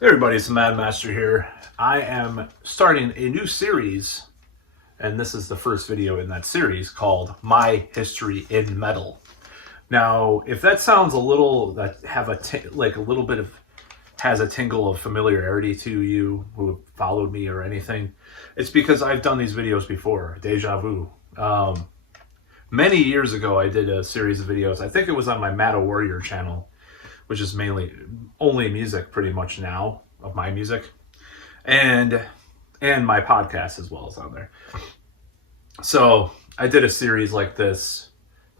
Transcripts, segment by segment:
Hey everybody, it's the Mad Master here. I am starting a new series, and this is the first video in that series called My History in Metal. Now, if that sounds a little that have like a little bit of has a tingle of familiarity to you who have followed me or anything, it's because I've done these videos before. Deja vu. Many years ago, I did a series of videos. I think it was on my Mata Warrior channel, which is mainly only music pretty much now of my music, and my podcast as well is on there. So I did a series like this,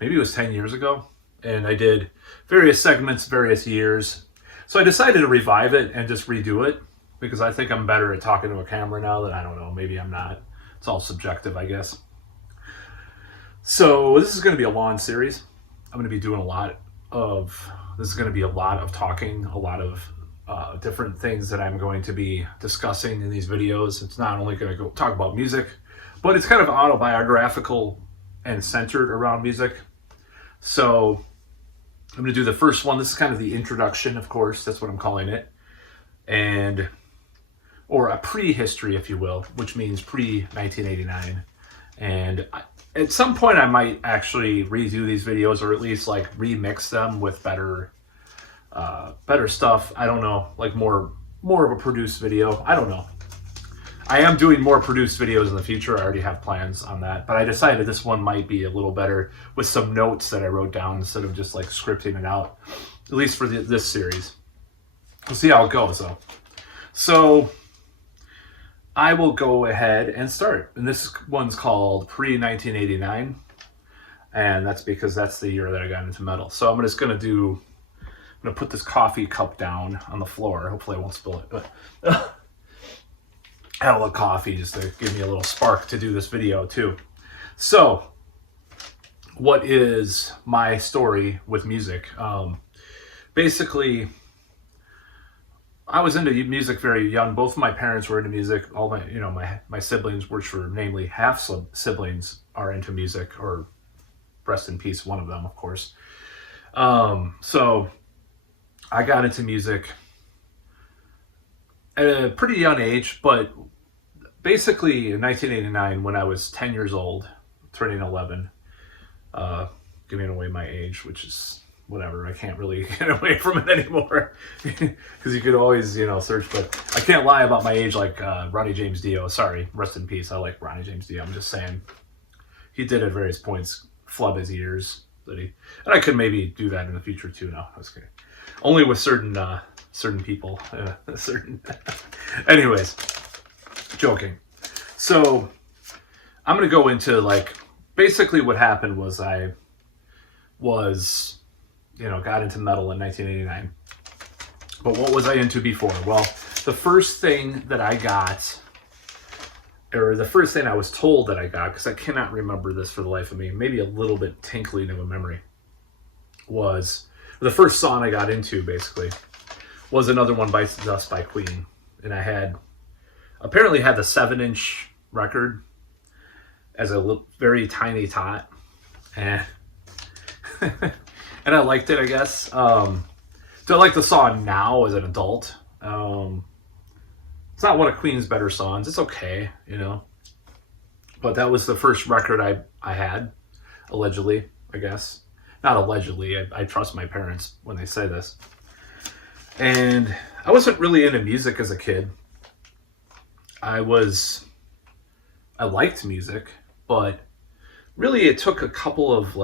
maybe it was 10 years ago, and I did various segments, various years. So I decided to revive it and just redo it because I think I'm better at talking to a camera now than I don't know, maybe I'm not. It's all subjective, I guess. So this is going to be a long series. I'm going to be doing this is going to be a lot of talking, a lot of different things that I'm going to be discussing in these videos. It's not only going to go talk about music, but it's kind of autobiographical and centered around music. So I'm going to do the first one. This is kind of the introduction, of course. That's what I'm calling it. Or a prehistory, if you will, which means pre-1989. And at some point I might actually redo these videos, or at least like remix them with better stuff. I don't know, like more of a produced video. I don't know. I am doing more produced videos in the future. I already have plans on that, but I decided this one might be a little better with some notes that I wrote down instead of just like scripting it out, at least for this series. We'll see how it goes though. So I will go ahead and start. And this one's called Pre-1989. And that's because that's the year that I got into metal. So I'm just going to put this coffee cup down on the floor. Hopefully I won't spill it. But add a little coffee just to give me a little spark to do this video too. So what is my story with music? Basically, I was into music very young. Both of my parents were into music. All my siblings, which were namely half siblings, are into music, or rest in peace, one of them, of course. So I got into music at a pretty young age, but basically in 1989, when I was 10 years old, turning 11, giving away my age, which is whatever, I can't really get away from it anymore because you could always, search, but I can't lie about my age like Ronnie James Dio. Sorry, rest in peace. I like Ronnie James Dio. I'm just saying he did at various points flub his ears, and I could maybe do that in the future too. No, I was kidding. Only with certain people, anyways, joking. So I'm going to go into basically what happened was I got into metal in 1989. But what was I into before? Well, the first thing that I got, or the first thing I was told that I got, because I cannot remember this for the life of me, maybe a little bit tinkling of a memory, was the first song I got into, basically, was Another One Bites the Dust by Queen. And I apparently had the 7-inch record as a very tiny tot. And I liked it, I guess. Do I like the song now as an adult? It's not one of Queen's better songs. It's okay, But that was the first record I had, allegedly, I guess. Not allegedly. I trust my parents when they say this. And I wasn't really into music as a kid. I liked music, but really it took a couple of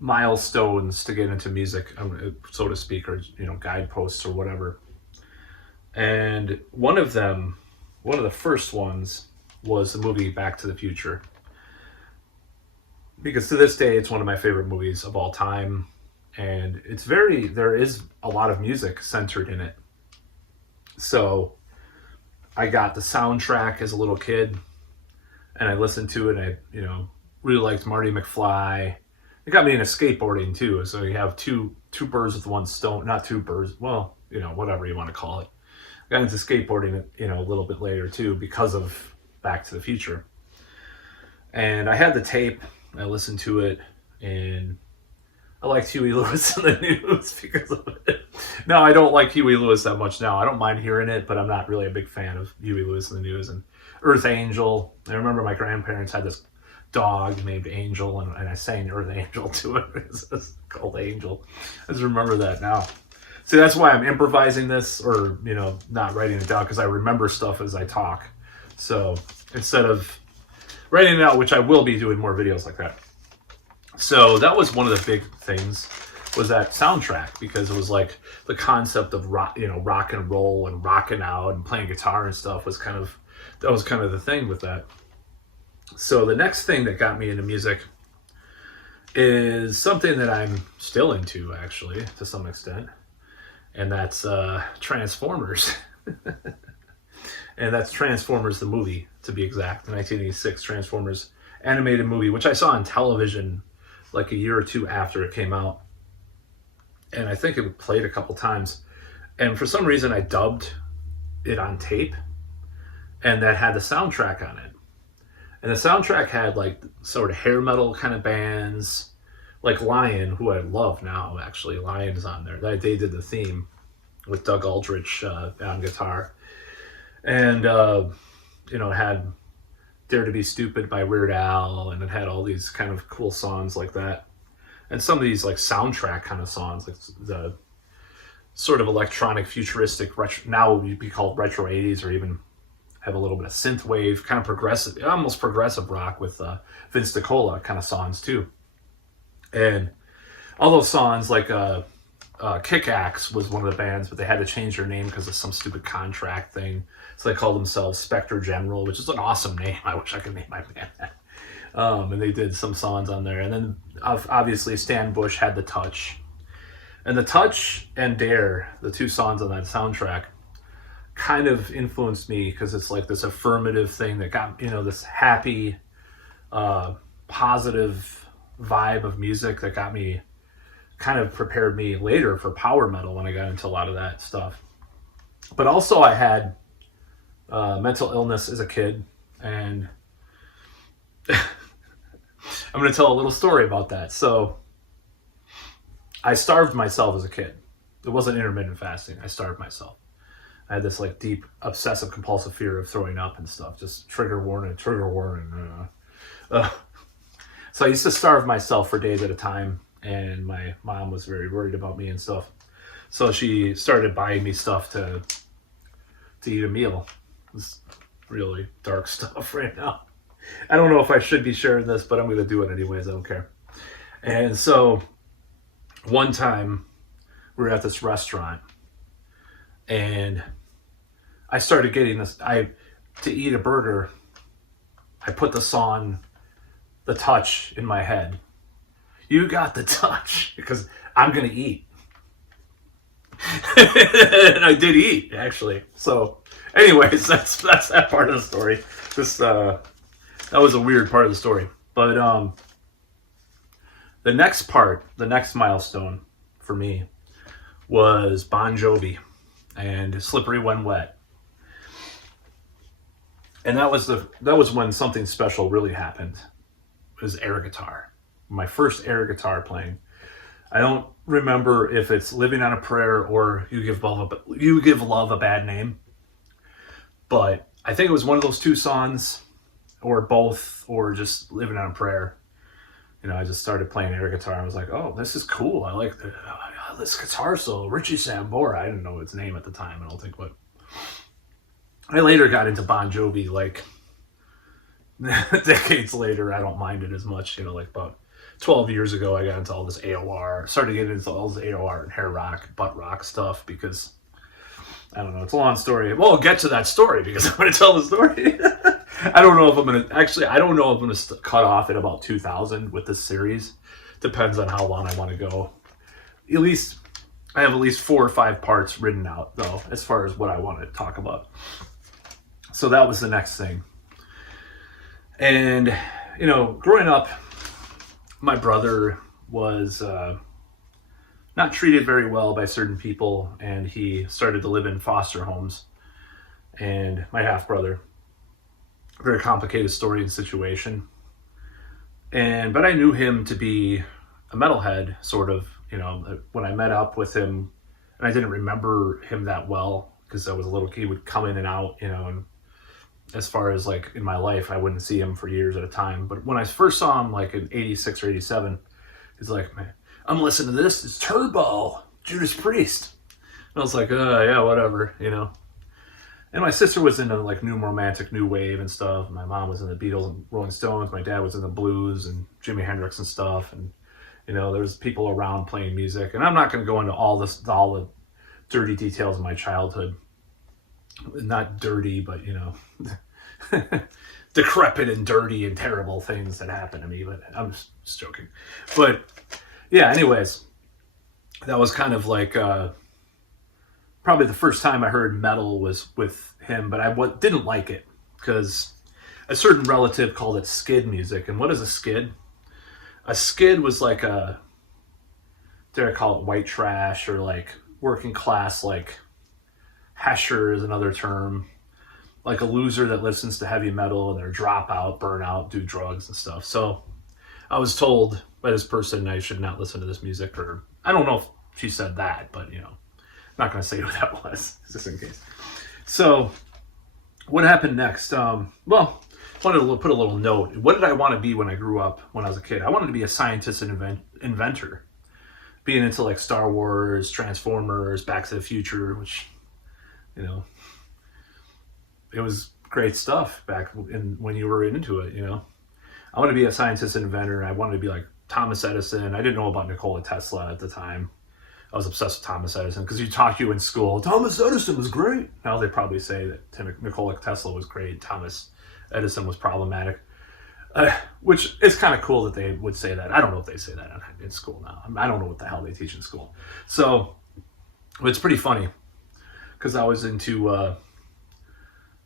milestones to get into music, so to speak, or guideposts or whatever. And one of the first ones was the movie Back to the Future, because to this day it's one of my favorite movies of all time, and there is a lot of music centered in it. So I got the soundtrack as a little kid, and I listened to it, and I really liked Marty McFly. It got me into skateboarding too. So you have two birds with one stone. Not two birds. Well, whatever you want to call it. I got into skateboarding, a little bit later too because of Back to the Future. And I had the tape. I listened to it, and I liked Huey Lewis in the News because of it. No, I don't like Huey Lewis that much now. I don't mind hearing it, but I'm not really a big fan of Huey Lewis in the News. And Earth Angel. I remember my grandparents had this dog named Angel, and I sang Earth Angel to it. It's called Angel. I just remember that now. See, that's why I'm improvising this, or, not writing it down, because I remember stuff as I talk. So instead of writing it out, which I will be doing more videos like that. So that was one of the big things, was that soundtrack, because it was like the concept of rock, rock and roll and rocking out and playing guitar and stuff was kind of the thing with that. So the next thing that got me into music is something that I'm still into, actually, to some extent. And that's Transformers. And that's Transformers the movie, to be exact. The 1986 Transformers animated movie, which I saw on television like a year or two after it came out. And I think it played a couple times. And for some reason, I dubbed it on tape. And that had the soundtrack on it. And the soundtrack had like sort of hair metal kind of bands, like Lion, who I love now, actually. Lion's on there. They did the theme with Doug Aldrich on guitar. And, it had Dare to Be Stupid by Weird Al, and it had all these kind of cool songs like that. And some of these like soundtrack kind of songs, like the sort of electronic, futuristic, now would be called retro 80s, or even have a little bit of synth wave, kind of progressive, almost progressive rock with Vince DiCola kind of songs too. And all those songs, like Kick-Axe was one of the bands, but they had to change their name because of some stupid contract thing. So they called themselves Spectre General, which is an awesome name. I wish I could name my band that. And they did some songs on there. And then obviously Stan Bush had The Touch. And The Touch and Dare, the two songs on that soundtrack, kind of influenced me, because it's like this affirmative thing that got, this happy, positive vibe of music that got me, kind of prepared me later for power metal when I got into a lot of that stuff. But also I had mental illness as a kid, and I'm going to tell a little story about that. So I starved myself as a kid. It wasn't intermittent fasting. I starved myself. I had this like deep obsessive compulsive fear of throwing up and stuff. Just trigger warning. So I used to starve myself for days at a time, and my mom was very worried about me and stuff. So she started buying me stuff to eat a meal. It's really dark stuff right now. I don't know if I should be sharing this, but I'm going to do it anyways. I don't care. And so one time we were at this restaurant, and I started getting this. To eat a burger, I put the song The Touch in my head. You got the touch, because I'm going to eat. And I did eat, actually. So anyways, that's that part of the story. That was a weird part of the story. But the next milestone for me was Bon Jovi and Slippery When Wet. And that was when something special really happened. It was air guitar. My first air guitar playing. I don't remember if it's Living on a Prayer or You Give Love a Bad Name. But I think it was one of those two songs, or both, or just Living on a Prayer. I just started playing air guitar. I was like, oh, this is cool. I like this guitar solo. Richie Sambora. I didn't know its name at the time, I don't think, but I later got into Bon Jovi, like decades later. I don't mind it as much, like about 12 years ago, I got into all this AOR, started getting into all this AOR and hair rock, butt rock stuff, because, I don't know, it's a long story. Well, I'll get to that story, because I'm going to tell the story. I don't know if I'm going to cut off at about 2000 with this series. Depends on how long I want to go. I have at least 4 or 5 parts written out, though, as far as what I want to talk about. So that was the next thing. And, growing up, my brother was not treated very well by certain people, and he started to live in foster homes. And my half-brother, very complicated story and situation. But I knew him to be a metalhead, sort of, when I met up with him, and I didn't remember him that well because I was a little kid, he would come in and out, and as far as like in my life, I wouldn't see him for years at a time. But when I first saw him, like in 86 or 87, he's like, man, I'm listening to this. It's Turbo, Judas Priest. And I was like, yeah, whatever, And my sister was into like new romantic, new wave and stuff. My mom was in the Beatles and Rolling Stones. My dad was in the blues and Jimi Hendrix and stuff. And, there's people around playing music. And I'm not going to go into all the dirty details of my childhood. Not dirty, but decrepit and dirty and terrible things that happened to me. But I'm just joking. But yeah, anyways, that was kind of like probably the first time I heard metal was with him. But I didn't like it because a certain relative called it skid music. And what is a skid? A skid was like dare I call it white trash, or like working class, like Hesher is another term, like a loser that listens to heavy metal and they're drop out, burn out, do drugs and stuff. So I was told by this person I should not listen to this music, or I don't know if she said that, but I'm not going to say who that was, just in case. So what happened next? Well, I wanted to put a little note. What did I want to be when I grew up, when I was a kid? I wanted to be a scientist and inventor, being into like Star Wars, Transformers, Back to the Future, which it was great stuff back when you were into it. I wanted to be a scientist and inventor. I wanted to be like Thomas Edison. I didn't know about Nikola Tesla at the time. I was obsessed with Thomas Edison because you taught you in school, Thomas Edison was great. Now they probably say that Nikola Tesla was great, Thomas Edison was problematic, which is kind of cool that they would say that. I don't know if they say that in school now. I don't know what the hell they teach in school. So it's pretty funny because I was into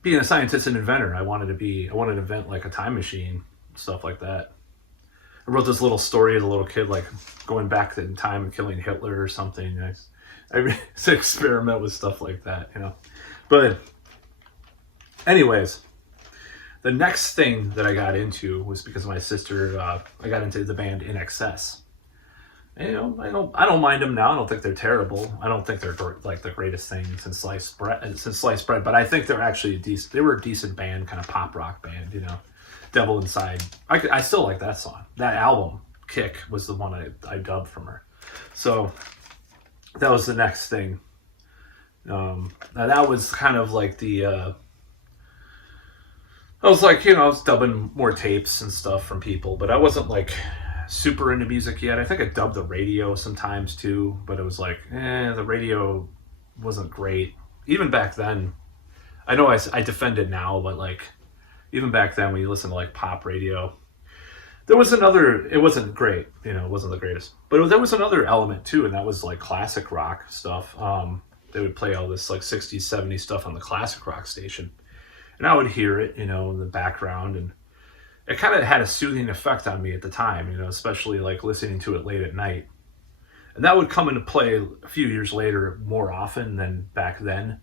being a scientist and inventor. I wanted to invent like a time machine, stuff like that. I wrote this little story as a little kid, like going back in time and killing Hitler or something. I used to experiment with stuff like that, But anyways, the next thing that I got into was because of my sister. I got into the band INXS. And, I don't mind them now. I don't think they're terrible. I don't think they're like the greatest thing since sliced bread. But I think they're actually decent. They were a decent band, kind of pop rock band. Devil Inside. I still like that song. That album, Kick, was the one I dubbed from her. So that was the next thing. Now that was kind of like I was like, I was dubbing more tapes and stuff from people, but I wasn't like super into music yet. I think I dubbed the radio sometimes too, but it was like, the radio wasn't great. Even back then, I know I defend it now, but like, even back then when you listen to like pop radio, it wasn't great, it wasn't the greatest. But there was another element too, and that was like classic rock stuff. They would play all this like 60s, 70s stuff on the classic rock station. And I would hear it, in the background, and it kind of had a soothing effect on me at the time, especially like listening to it late at night. And that would come into play a few years later more often than back then.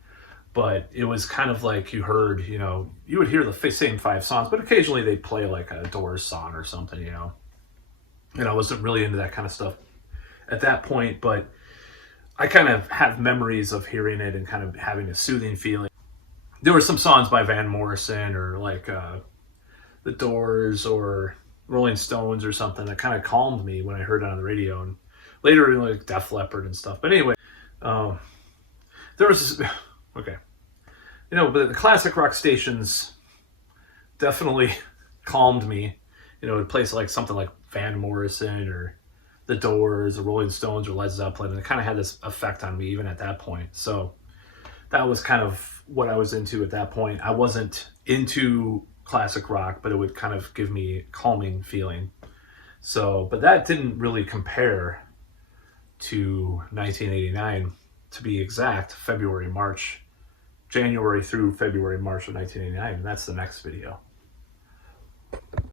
But it was kind of like you heard, you would hear the same 5 songs, but occasionally they'd play like a Doors song or something, And I wasn't really into that kind of stuff at that point, but I kind of have memories of hearing it and kind of having a soothing feeling. There were some songs by Van Morrison or like the Doors or Rolling Stones or something that kind of calmed me when I heard it on the radio, and later like Def Leppard and stuff. But anyway, there was this, okay, but the classic rock stations definitely calmed me. A place like something like Van Morrison or the Doors or Rolling Stones or Led Zeppelin, and it kind of had this effect on me even at that point. So that was kind of what I was into at that point. I wasn't into classic rock, but it would kind of give me a calming feeling. So, but that didn't really compare to 1989, to be exact, January through February, March of 1989, and that's the next video.